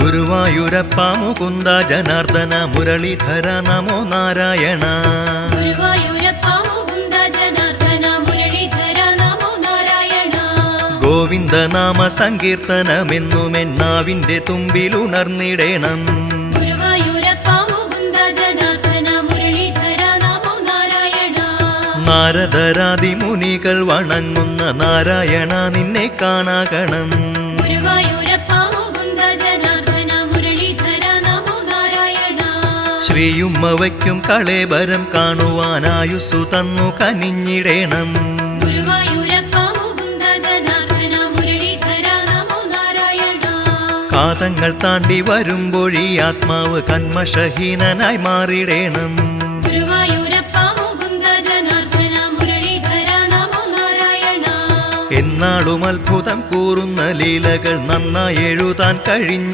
ഗുരുവായൂരപ്പ മുകുന്ദ ജനാർദ്ദന മുരളീധര നമോ നാരായണ. ഗുരുവായൂരപ്പ മുകുന്ദ ജനാർദ്ദന മുരളീധര നമോ നാരായണ. ഗോവിന്ദനാമ സങ്കീർത്തനമെന്നുമെന്നാവിന്റെ തുമ്പിലുണർന്നിടേണം. ഗുരുവായൂരപ്പ മുകുന്ദ ജനാർദ്ദന മുരളീധര നമോ നാരായണ. നാരദരാദി മുനികൾ വണങ്ങുന്ന നാരായണ നിന്നെ കാണാകണം. ഗുരുവായൂരപ്പ മുകുന്ദ ജനാർദ്ദന മുരളീധര നമോ നാരായണ. ശ്രീയുമ്മ വയ്ക്കും കളേബരം കാണുവാനായുസ്സു തന്നു കനിഞ്ഞിടേണം. ഗുരുവായൂരപ്പ മുകുന്ദ ജനാർദ്ദന മുരളീധര നമോ നാരായണ. കാതങ്ങൾ താണ്ടി വരുമ്പോഴീ ആത്മാവ് കന്മഷഹീനനായി മാറിടേണം. ഗുരുവായൂരപ്പ മുകുന്ദ ജനാർദ്ദന മുരളീധര നമോ നാരായണ. എന്നാളും അത്ഭുതം കൂറുന്ന ലീലകൾ നന്നായി എഴുതാൻ കഴിഞ്ഞു.